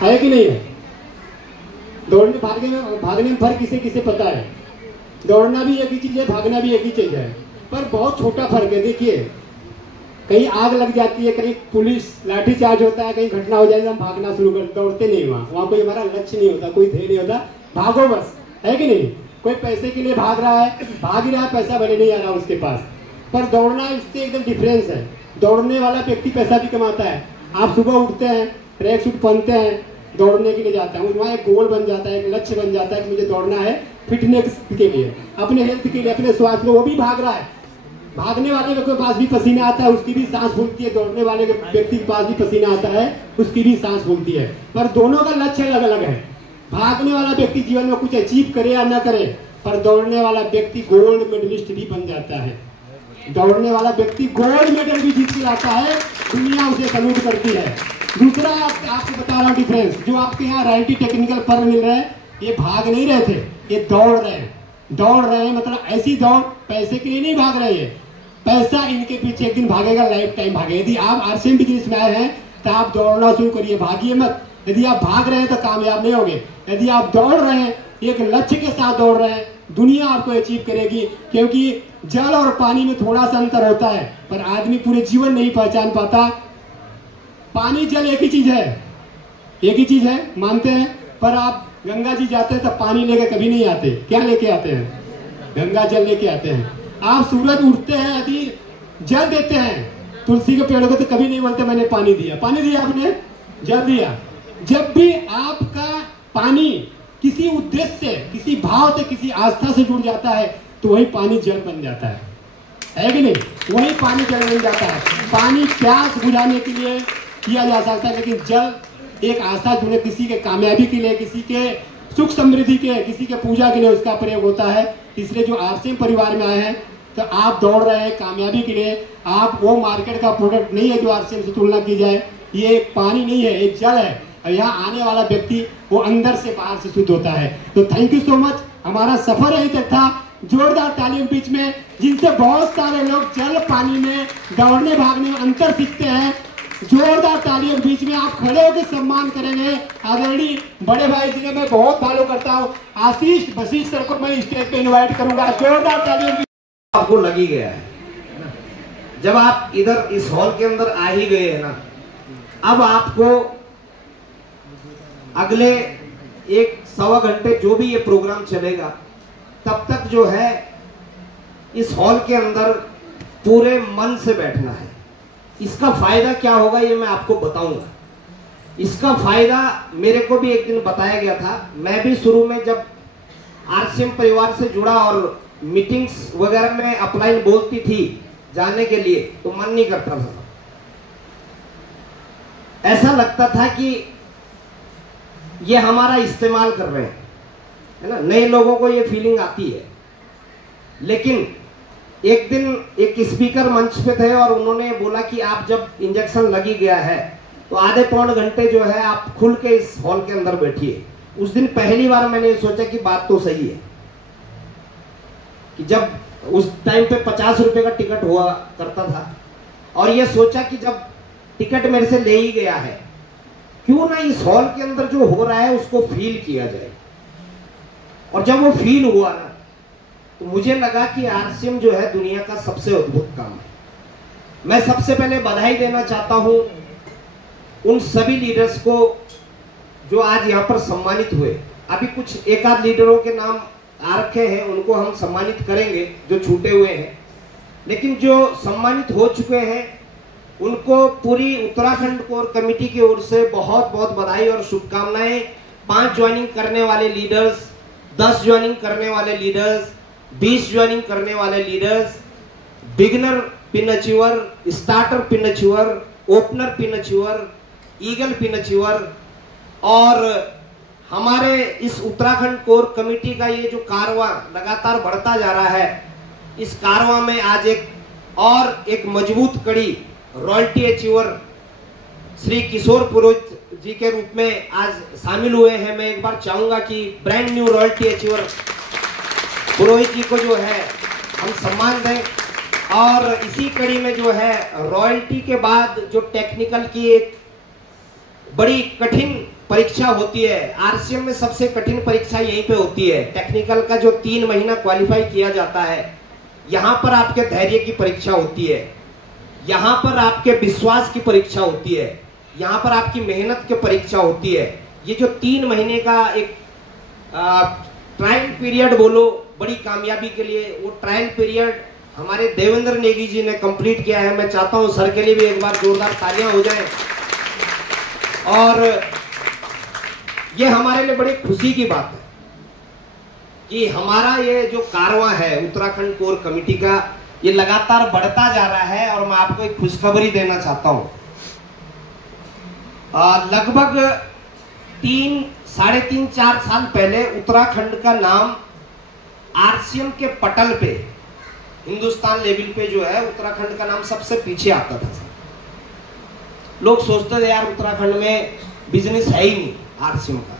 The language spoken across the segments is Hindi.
है कि नहीं है? दौड़ने भागने में फर्क किसे किसे पता है? दौड़ना भी एक ही चीज है, भागना भी एक ही चीज है, पर बहुत छोटा फर्क है। देखिए, कहीं आग लग जाती है, कहीं पुलिस लाठीचार्ज होता है, कहीं घटना हो जाए, हम भागना शुरू कर दौड़ते नहीं, वहाँ कोई हमारा लक्ष्य नहीं होता, कोई ध्येय नहीं होता, भागो बस, है कि नहीं? कोई पैसे के लिए भाग रहा है, भाग ही रहा है, पैसा भले नहीं आ रहा उसके पास, पर दौड़ना इससे एकदम डिफरेंस है। दौड़ने वाला व्यक्ति पैसा भी कमाता है। आप सुबह उठते हैं, ट्रैक सूट पहनते हैं, दौड़ने के लिए जाते हैं, वहाँ एक गोल बन जाता है, एक लक्ष्य बन जाता है कि मुझे दौड़ना है फिटनेस के लिए, अपने हेल्थ के लिए, अपने स्वास्थ्य में। वो भी भाग रहा है। भागने वाले के पास भी पसीना आता है, उसकी भी सांस फूलती है, दौड़ने वाले के व्यक्ति के पास भी पसीना आता है, उसकी भी सांस फूलती है, पर दोनों का लक्ष्य अलग अलग है। भागने वाला व्यक्ति जीवन में कुछ अचीव करे या न करे, पर दौड़ने वाला व्यक्ति गोल्ड मेडलिस्ट भी बन जाता है। दौड़ने वाला व्यक्ति गोल्ड मेडल भी जीत के लाता है, दुनिया उसे सैल्यूट करती है। दूसरा आपको बता रहा हूँ डिफरेंस, जो आपके यहाँ रॉयल्टी टेक्निकल पर्व मिल रहे हैं, ये भाग नहीं रहे थे, ये दौड़ रहे हैं। दौड़ रहे हैं मतलब ऐसी दौड़, पैसे के लिए नहीं भाग रहे हैं, पैसा इनके पीछे एक दिन भागेगा, लाइफ टाइम भागेगा। यदि आप आरसीएम बिजनेस में आए हैं तो आप दौड़ना शुरू करिए, भागिए मत। यदि आप भाग रहे हैं तो कामयाब नहीं होंगे। यदि आप दौड़ रहे हैं, एक लक्ष्य के साथ दौड़ रहे हैं, दुनिया आपको अचीव करेगी। क्योंकि जल और पानी में थोड़ा सा अंतर होता है, पर आदमी पूरे जीवन नहीं पहचान पाता। पानी जल एक ही चीज है, एक ही चीज है, मानते हैं, पर आप गंगा जी जाते हैं तो पानी लेके कभी नहीं आते। क्या लेके आते हैं? गंगा जल लेके आते हैं। आप सूरज उठते हैं, यदि जल देते हैं तुलसी के पेड़ को, तो कभी नहीं बोलते मैंने पानी दिया। पानी दिया आपने, जल दिया। जब भी आपका पानी किसी उद्देश्य से, किसी भाव से, किसी आस्था से जुड़ जाता है, तो वही पानी जल बन जाता है कि नहीं? वही पानी जल बन जाता है। पानी प्यास बुझाने के लिए किया जा सकता है, लेकिन जल एक आस्था जुड़े, किसी के कामयाबी के लिए, किसी के सुख समृद्धि के, किसी के पूजा के लिए उसका प्रयोग होता है। इसलिए जो आरसीएम परिवार में आए हैं, तो आप दौड़ रहे हैं कामयाबी के लिए। आप वो मार्केट का प्रोडक्ट नहीं है जो आरसीएम से तुलना की जाए। ये पानी नहीं है, एक जल है, और यहाँ आने वाला व्यक्ति वो अंदर से बाहर से शुद्ध होता है। तो थैंक यू सो मच। हमारा सफर यही तक था। जोरदार तालियों के बीच में, जिनसे बहुत सारे लोग जल पानी में दौड़ने भागने में अंतर सीखते हैं, जोरदार तालियों के बीच में आप खड़े होकर सम्मान करेंगे आदरणीय बड़े भाई जिन्हें मैं बहुत फॉलो करता हूँ, आशीष वशिष्ठ सर को मैं स्टेज पे इनवाइट करूंगा। जोरदार तालियों। आपको लगी गया है, जब आप इधर इस हॉल के अंदर आ ही गए हैं ना, अब आपको अगले 1-1.25 घंटे जो भी ये प्रोग्राम चलेगा, तब तक जो है इस हॉल के अंदर पूरे मन से बैठना है। इसका फायदा क्या होगा ये मैं आपको बताऊंगा। इसका फायदा मेरे को भी एक दिन बताया गया था। मैं भी शुरू में जब आरसीएम परिवार से जुड़ा और मीटिंग्स वगैरह में अपलाइन बोलती थी जाने के लिए, तो मन नहीं करता था। ऐसा लगता था कि ये हमारा इस्तेमाल कर रहे हैं, है ना, नए लोगों को ये फीलिंग आती है। लेकिन एक दिन एक स्पीकर मंच पे थे और उन्होंने बोला कि आप जब इंजेक्शन लगी गया है तो आधे पौन घंटे जो है आप खुल के इस हॉल के अंदर बैठिए। उस दिन पहली बार मैंने सोचा कि बात तो सही है, कि जब उस टाइम पे 50 रुपए का टिकट हुआ करता था, और ये सोचा कि जब टिकट मेरे से ले ही गया है, क्यों ना इस हॉल के अंदर जो हो रहा है उसको फील किया जाए। और जब वो फील हुआ ना, तो मुझे लगा कि आरसीएम जो है दुनिया का सबसे अद्भुत काम है। मैं सबसे पहले बधाई देना चाहता हूं उन सभी लीडर्स को जो आज यहाँ पर सम्मानित हुए। अभी कुछ एक आध लीडरों के नाम आ रखे हैं, उनको हम सम्मानित करेंगे जो छूटे हुए हैं, लेकिन जो सम्मानित हो चुके हैं उनको पूरी उत्तराखंड कोर कमेटी की ओर से बहुत बहुत बधाई और शुभकामनाएं। 5 ज्वाइनिंग करने वाले लीडर्स, 10 ज्वाइनिंग करने वाले लीडर्स, 20 ज्वाइनिंग करने वाले leaders, beginner pin achiever, starter pin achiever, opener pin achiever, eagle pin achiever, और हमारे इस उत्तराखंड कोर कमेटी का ये जो कारवां लगातार बढ़ता जा रहा है, इस कारवां में आज एक मजबूत कड़ी रॉयल्टी अचीवर श्री किशोर पुरोहित जी के रूप में आज शामिल हुए हैं। मैं एक बार चाहूंगा कि ब्रांड न्यू रॉयल्टी अचीवर पुरोहित जी को जो है हम सम्मान दें। और इसी कड़ी में जो है रॉयल्टी के बाद जो टेक्निकल की एक बड़ी कठिन परीक्षा होती है, आरसीएम में सबसे कठिन परीक्षा यहीं पे होती है। टेक्निकल का जो 3 महीना क्वालिफाई किया जाता है, यहाँ पर आपके धैर्य की परीक्षा होती है, यहाँ पर आपके विश्वास की परीक्षा होती है, यहाँ पर आपकी मेहनत की परीक्षा होती है। ये जो 3 महीने का एक ट्रायल पीरियड बोलो बड़ी कामयाबी के लिए, वो ट्रायल पीरियड हमारे देवेंद्र नेगी जी ने कंप्लीट किया है। मैं चाहता हूं सर के लिए भी एक बार जोरदार तालियां हो जाएं। और ये हमारे लिए बड़ी खुशी की बात है कि हमारा ये जो कारवां है उत्तराखंड कोर कमेटी का, ये लगातार बढ़ता जा रहा है। और मैं आपको एक खुशखबरी देना चाहता हूं। लगभग 3, साढ़े 3, 4 साल पहले उत्तराखंड का नाम आरसीएम के पटल पे, हिंदुस्तान लेवल पे जो है उत्तराखंड का नाम सबसे पीछे आता था। लोग सोचते थे यार उत्तराखंड में बिजनेस है ही नहीं आरसीएम का,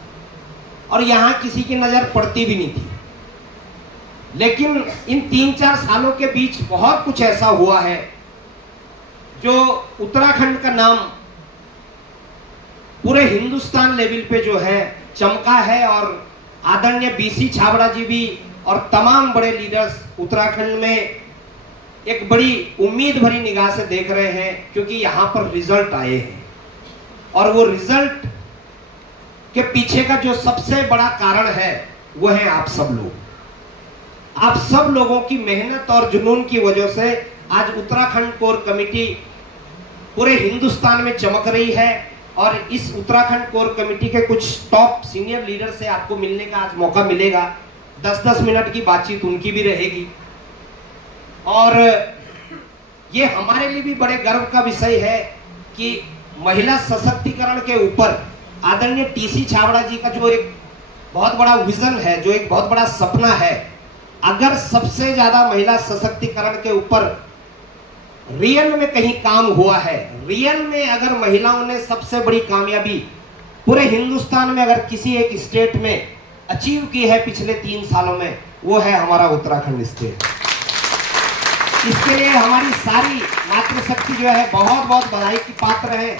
और यहां किसी की नजर पड़ती भी नहीं थी। लेकिन इन 3-4 सालों के बीच बहुत कुछ ऐसा हुआ है जो उत्तराखंड का नाम पूरे हिंदुस्तान लेवल पे जो है चमका है। और आदरणीय बीसी छाबड़ा जी भी और तमाम बड़े लीडर्स उत्तराखंड में एक बड़ी उम्मीद भरी निगाह से देख रहे हैं, क्योंकि यहां पर रिजल्ट आए हैं। और वो रिजल्ट के पीछे का जो सबसे बड़ा कारण है वो है आप सब लोग। आप सब लोगों की मेहनत और जुनून की वजह से आज उत्तराखंड कोर कमेटी पूरे हिंदुस्तान में चमक रही है। और इस उत्तराखंड कोर कमेटी के कुछ टॉप सीनियर लीडर से आपको मिलने का आज मौका मिलेगा। 10-10 मिनट की बातचीत उनकी भी रहेगी। और ये हमारे लिए भी बड़े गर्व का विषय है कि महिला सशक्तिकरण के ऊपर आदरणीय टीसी छाबड़ा जी का जो एक बहुत बड़ा विजन है, जो एक बहुत बड़ा सपना है, अगर सबसे ज्यादा महिला सशक्तिकरण के ऊपर रियल में कहीं काम हुआ है, रियल में अगर महिलाओं ने सबसे बड़ी कामयाबी पूरे हिंदुस्तान में अगर किसी एक स्टेट में अचीव की है पिछले 3 सालों में, वो है हमारा उत्तराखंड स्टेट। इसके लिए हमारी सारी मातृशक्ति जो है बहुत बहुत बधाई की पात्र है।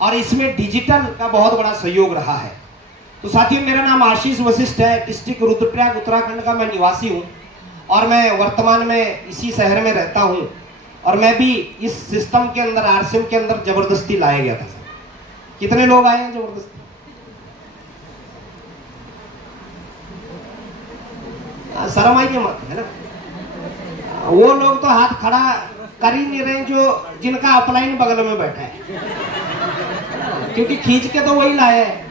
और इसमें डिजिटल का बहुत बड़ा सहयोग रहा है। तो साथियों, मेरा नाम आशीष वशिष्ठ है, डिस्ट्रिक्ट रुद्रप्रयाग उत्तराखंड का मैं निवासी हूँ और मैं वर्तमान में इसी शहर में रहता हूँ। और मैं भी इस सिस्टम के अंदर, आरसीएम के अंदर जबरदस्ती लाया गया था। कितने लोग आए हैं जबरदस्ती? शर्म आई मत, है ना? वो लोग तो हाथ खड़ा कर ही नहीं रहे जो जिनका अपलाइन बगल में बैठा है, क्योंकि खींच के तो वही लाया है।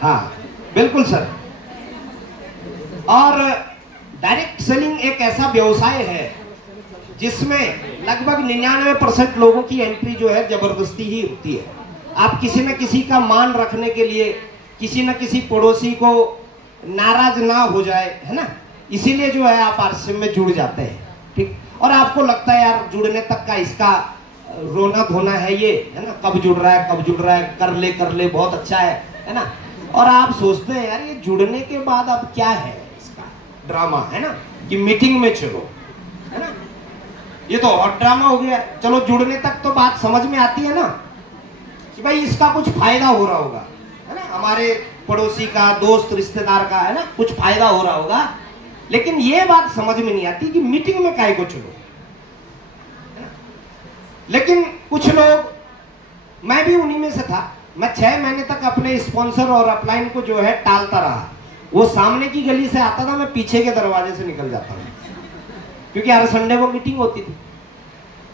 हाँ बिल्कुल सर। और डायरेक्ट सेलिंग एक ऐसा व्यवसाय है जिसमें लगभग 99% लोगों की एंट्री जो है जबरदस्ती ही होती है। आप किसी न किसी का मान रखने के लिए, किसी न किसी पड़ोसी को नाराज ना हो जाए, है ना, इसीलिए जो है आप आरसीएम में जुड़ जाते हैं। ठीक, और आपको लगता है यार जुड़ने तक का इसका रोना धोना है ये, है ना, कब जुड़ रहा है, कब जुड़ रहा है, कर ले बहुत अच्छा है ना। और आप सोचते हैं यार ये जुड़ने के बाद अब क्या है इसका ड्रामा, है ना, कि मीटिंग में चलो, है ना, ये तो और ड्रामा हो गया। चलो जुड़ने तक तो बात समझ में आती है ना कि भाई इसका कुछ फायदा हो रहा होगा, है ना, हमारे पड़ोसी का, दोस्त रिश्तेदार का, है ना, कुछ फायदा हो रहा होगा। लेकिन ये बात समझ में नहीं आती कि मीटिंग में काहे को चलो, है ना। लेकिन कुछ लोग, मैं भी उन्हीं में से था, मैं 6 महीने तक अपने स्पॉन्सर और अपलाइन को जो है टालता रहा। वो सामने की गली से आता था, मैं पीछे के दरवाजे से निकल जाता था, क्योंकि हर संडे को मीटिंग होती थी।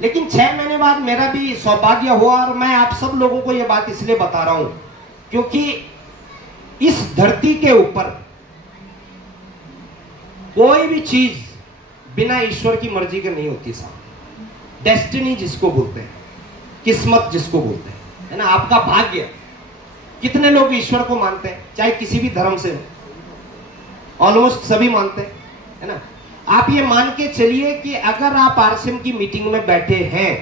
लेकिन 6 महीने बाद मेरा भी सौभाग्य हुआ, और मैं आप सब लोगों को यह बात इसलिए बता रहा हूं क्योंकि इस धरती के ऊपर कोई भी चीज बिना ईश्वर की मर्जी के नहीं होती साहब। डेस्टिनी जिसको बोलते हैं, किस्मत जिसको बोलते हैं, है ना, आपका भाग्य। कितने लोग ईश्वर को मानते हैं, चाहे किसी भी धर्म से हो? ऑलमोस्ट सभी मानते हैं, है ना। आप ये मान के चलिए कि अगर आप आरसीएम की मीटिंग में बैठे हैं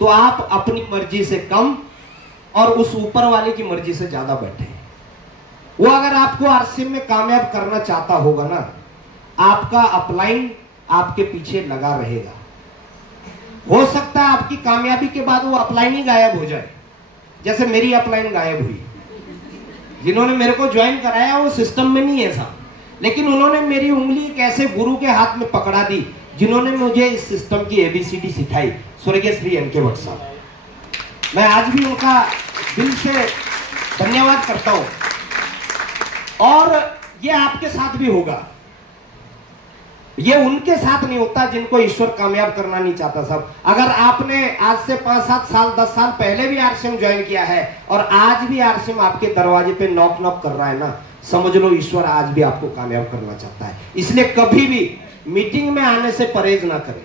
तो आप अपनी मर्जी से कम और उस ऊपर वाले की मर्जी से ज्यादा बैठे हैं। वो अगर आपको आरसीएम में कामयाब करना चाहता होगा ना, आपका अपलाइन आपके पीछे लगा रहेगा। हो सकता है आपकी कामयाबी के बाद वो अपलाइन ही गायब हो जाए, जैसे मेरी अपलाइन गायब हुई। जिन्होंने मेरे को ज्वाइन कराया वो सिस्टम में नहीं है साहब, लेकिन उन्होंने मेरी उंगली एक ऐसे गुरु के हाथ में पकड़ा दी जिन्होंने मुझे इस सिस्टम की ABCD सिखाई, स्वर्गीय श्री NK भट्ट साहब। मैं आज भी उनका दिल से धन्यवाद करता हूं। और ये आपके साथ भी होगा, ये उनके साथ नहीं होता जिनको ईश्वर कामयाब करना नहीं चाहता साहब। अगर आपने आज से 5-7 साल 10 साल पहले भी RCM ज्वाइन किया है और आज भी RCM आपके दरवाजे पे नॉक नॉक कर रहा है ना, समझ लो ईश्वर आज भी आपको कामयाब करना चाहता है। इसलिए कभी भी मीटिंग में आने से परहेज ना करें,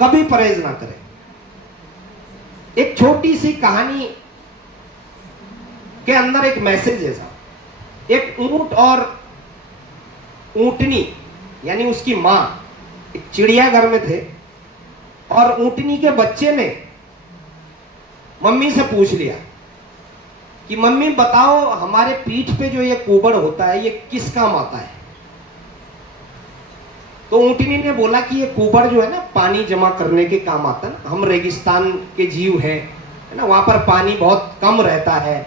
कभी परहेज ना करें। एक छोटी सी कहानी के अंदर एक मैसेज है साहब। एक ऊंट और ऊंटनी यानी उसकी मां एक चिड़ियाघर में थे और ऊंटनी के बच्चे ने मम्मी से पूछ लिया कि मम्मी बताओ हमारे पीठ पे जो ये कुबड़ होता है ये किस काम आता है। तो ऊंटनी ने बोला कि ये कुबड़ जो है ना पानी जमा करने के काम आता है ना, हम रेगिस्तान के जीव हैं है ना, वहां पर पानी बहुत कम रहता है,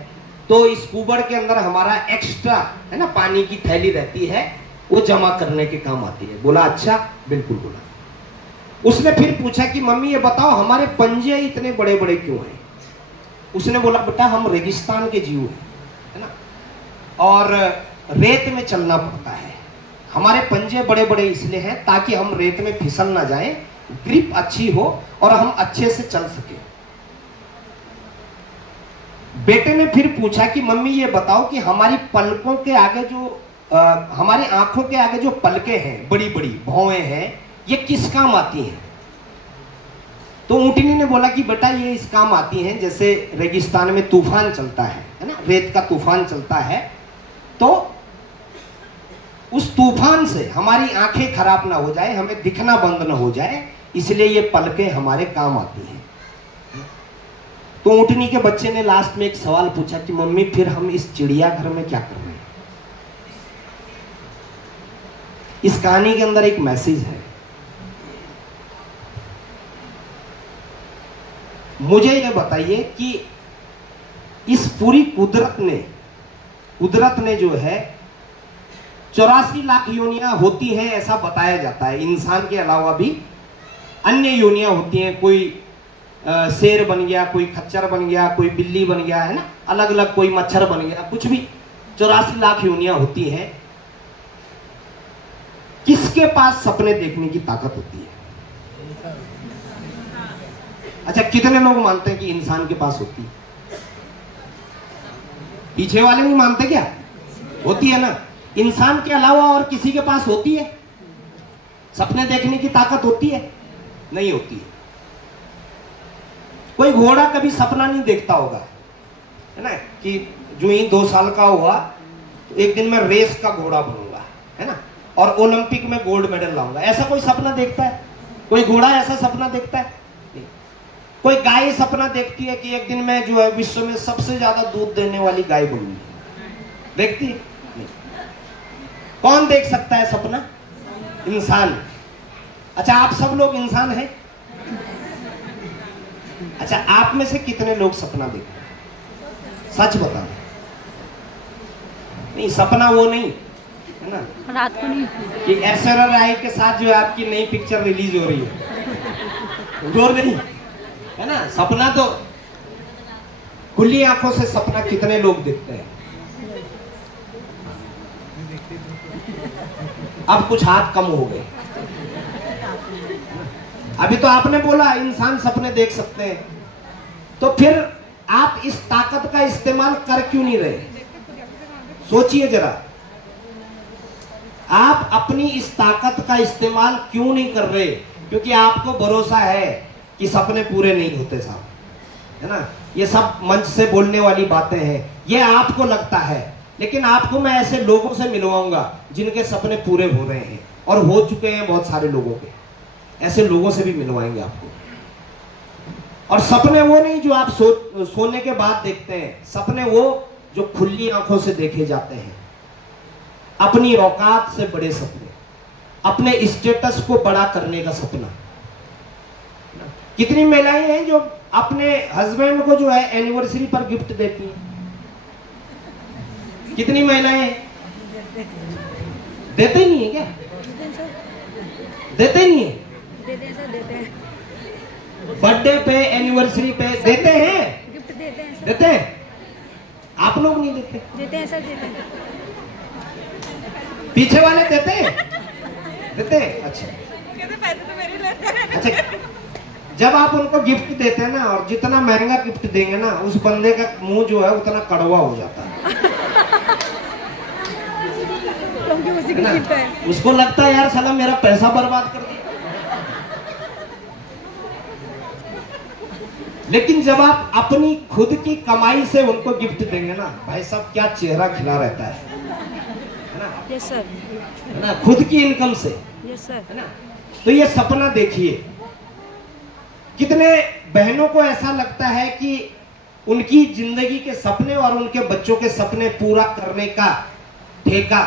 तो इस कुबड़ के अंदर हमारा एक्स्ट्रा है ना पानी की थैली रहती है, वो जमा करने के काम आती है। बोला अच्छा, बिल्कुल बोला। उसने फिर पूछा कि मम्मी ये बताओ हमारे पंजे इतने बड़े बड़े क्यों हैं। उसने बोला बेटा हम रेगिस्तान के जीव हैं है ना, और रेत में चलना पड़ता है, हमारे पंजे बड़े बड़े इसलिए हैं ताकि हम रेत में फिसल ना जाएं, ग्रिप अच्छी हो और हम अच्छे से चल सके। बेटे ने फिर पूछा कि मम्मी ये बताओ कि हमारी पलकों के आगे जो हमारी आंखों के आगे जो पलकें हैं, बड़ी बड़ी भौएं हैं, ये किस काम आती हैं। तो ऊंटनी ने बोला कि बेटा ये इस काम आती हैं, जैसे रेगिस्तान में तूफान चलता है ना, रेत का तूफान चलता है, तो उस तूफान से हमारी आंखें खराब ना हो जाए, हमें दिखना बंद ना हो जाए, इसलिए ये पलकें हमारे काम आती हैं। तो ऊंटनी के बच्चे ने लास्ट में एक सवाल पूछा कि मम्मी फिर हम इस चिड़ियाघर में क्या कर रहे हैं। इस कहानी के अंदर एक मैसेज है। मुझे यह बताइए कि इस पूरी कुदरत ने जो है 84 लाख योनियां होती हैं ऐसा बताया जाता है। इंसान के अलावा भी अन्य योनियां होती हैं, कोई शेर बन गया, कोई खच्चर बन गया, कोई बिल्ली बन गया है ना, अलग अलग, कोई मच्छर बन गया, कुछ भी 84 लाख योनियां होती हैं। किसके पास सपने देखने की ताकत होती है? अच्छा, कितने लोग मानते हैं कि इंसान के पास होती है? पीछे वाले नहीं मानते क्या? होती है ना। इंसान के अलावा और किसी के पास होती है सपने देखने की ताकत? होती है? नहीं होती है। कोई घोड़ा कभी सपना नहीं देखता होगा है ना, कि जो ही 2 साल का हुआ तो एक दिन मैं रेस का घोड़ा बनूंगा है ना, और ओलंपिक में गोल्ड मेडल लाऊंगा। ऐसा कोई सपना देखता है? कोई घोड़ा ऐसा सपना देखता है? नहीं। कोई गाय सपना देखती है कि एक दिन मैं जो है विश्व में सबसे ज्यादा दूध देने वाली गाय बनूंगी? देखती है? नहीं। कौन देख सकता है सपना? इंसान। अच्छा, आप सब लोग इंसान हैं? अच्छा, आप में से कितने लोग सपना देखते हैं? सच बताओ। नहीं, सपना वो नहीं है ना, रात को नहीं कि ऐश्वर्या राय के साथ जो है आपकी नई पिक्चर रिलीज हो रही है, वो नहीं है ना। सपना तो खुली आंखों से सपना कितने लोग देखते हैं? अब कुछ हाथ कम हो गए। अभी तो आपने बोला इंसान सपने देख सकते हैं, तो फिर आप इस ताकत का इस्तेमाल कर क्यों नहीं रहे? सोचिए जरा, आप अपनी इस ताकत का इस्तेमाल क्यों नहीं कर रहे? क्योंकि आपको भरोसा है कि सपने पूरे नहीं होते साहब, है ना। ये सब मंच से बोलने वाली बातें हैं, ये आपको लगता है, लेकिन आपको मैं ऐसे लोगों से मिलवाऊंगा जिनके सपने पूरे हो रहे हैं और हो चुके हैं बहुत सारे लोगों के। ऐसे लोगों से भी मिलवाएंगे आपको। और सपने वो नहीं जो आप सोने के बाद देखते हैं, सपने वो जो खुली आंखों से देखे जाते हैं। अपनी औकात से बड़े सपने, अपने स्टेटस को बड़ा करने का सपना। कितनी महिलाएं हैं जो अपने हस्बैंड को जो है एनिवर्सरी पर गिफ्ट देती हैं? कितनी महिलाएं देते ही नहीं है क्या? देते ही नहीं है? बर्थडे पे, एनिवर्सरी पे देते हैं, गिफ्ट देते हैं सर। देते हैं। आप लोग नहीं देते? देते हैं सर, देते हैं। पीछे वाले देते हैं? देते हैं। अच्छा, कहते पैसे तो मेरे लेते हैं। अच्छा, जब आप उनको गिफ्ट देते हैं ना, और जितना महंगा गिफ्ट देंगे ना, उस बंदे का मुंह जो है उतना कड़वा हो जाता है क्योंकि उसी की ना? गिफ्ट है। उसको लगता है यार साला मेरा पैसा बर्बाद कर दिया। लेकिन जब आप अपनी खुद की कमाई से उनको गिफ्ट देंगे ना, भाई साहब क्या चेहरा खिला रहता है ना? यस सर, है ना? खुद की इनकम से, यस सर। है ना? तो ये सपना देखिए, कितने बहनों को ऐसा लगता है कि उनकी जिंदगी के सपने और उनके बच्चों के सपने पूरा करने का ठेका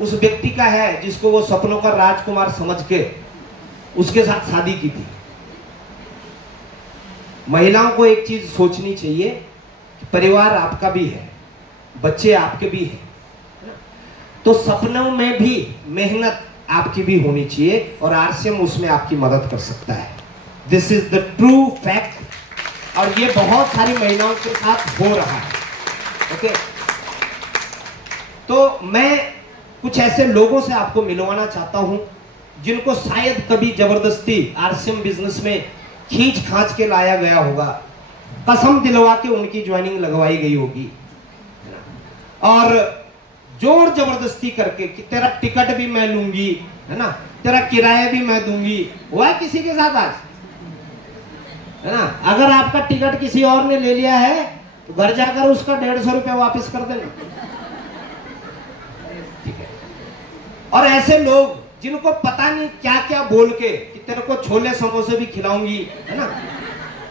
उस व्यक्ति का है जिसको वो सपनों का राजकुमार समझ के उसके साथ शादी की थी। महिलाओं को एक चीज सोचनी चाहिए कि परिवार आपका भी है, बच्चे आपके भी हैं, तो सपनों में भी मेहनत आपकी भी होनी चाहिए और आरसीएम उसमें आपकी मदद कर सकता है। This is the true fact, और ये बहुत सारी महिलाओं के साथ हो रहा है। ओके, तो मैं कुछ ऐसे लोगों से आपको मिलवाना चाहता हूं जिनको शायद कभी जबरदस्ती आरसीएम बिजनेस में खींच खांच के लाया गया होगा, कसम दिलवा के उनकी ज्वाइनिंग लगवाई गई होगी, और जोर जबरदस्ती करके कि तेरा टिकट भी मैं लूंगी, है ना, तेरा किराया भी मैं दूंगी। हुआ है किसी के साथ आज? है ना? अगर आपका टिकट किसी और ने ले लिया है तो घर जाकर उसका 150 रुपया वापस कर देना, ठीक है? और ऐसे लोग जिनको पता नहीं क्या क्या बोल के कि तेरे को छोले समोसे भी खिलाऊंगी, है ना,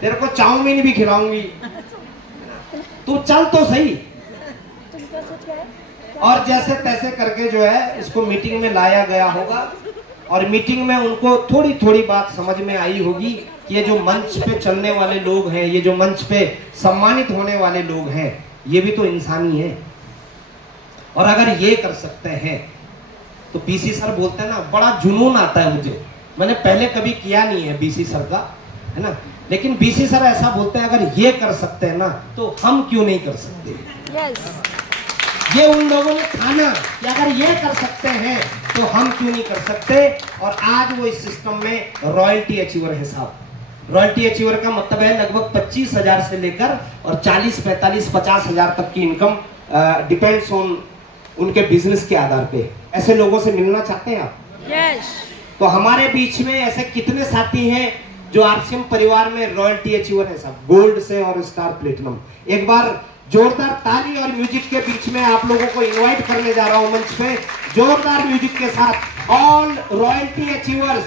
तेरे को चाउमीन भी खिलाऊंगी, तू चल तो सही, और जैसे तैसे करके जो है इसको मीटिंग में लाया गया होगा, और मीटिंग में उनको थोड़ी थोड़ी बात समझ में आई होगी कि ये जो मंच पे चलने वाले लोग हैं, ये जो मंच पे सम्मानित होने वाले लोग हैं, ये भी तो इंसान ही है। और अगर ये कर सकते हैं तो बीसी सर बोलते हैं ना, बड़ा जुनून आता है मुझे, मैंने पहले कभी किया नहीं है बीसी सर का, है ना, लेकिन बीसी सर ऐसा बोलते हैं अगर ये कर सकते हैं ना तो हम क्यों नहीं कर सकते। यस, ये उन लोगों ने ठाना कि अगर ये कर सकते हैं तो हम क्यों नहीं कर सकते, और आज वो इस सिस्टम में रॉयल्टी अचीवर है साहब। रॉयल्टी अचीवर का मतलब है लगभग 25,000 से लेकर और 40, 45, 50,000 तक की इनकम, डिपेंड्स ऑन उनके बिजनेस के आधार पे। ऐसे लोगों से मिलना चाहते हैं आप? यस। तो हमारे बीच में ऐसे कितने साथी हैं जो आरसीएम परिवार में रॉयल्टी अचीवर है साहब, गोल्ड से और स्टार प्लेटिनम। एक बार जोरदार ताली और म्यूजिक के बीच में आप लोगों को इनवाइट करने जा रहा हूं मंच पे, जोरदार म्यूजिक के साथ ऑल रॉयल्टी अचीवर्स।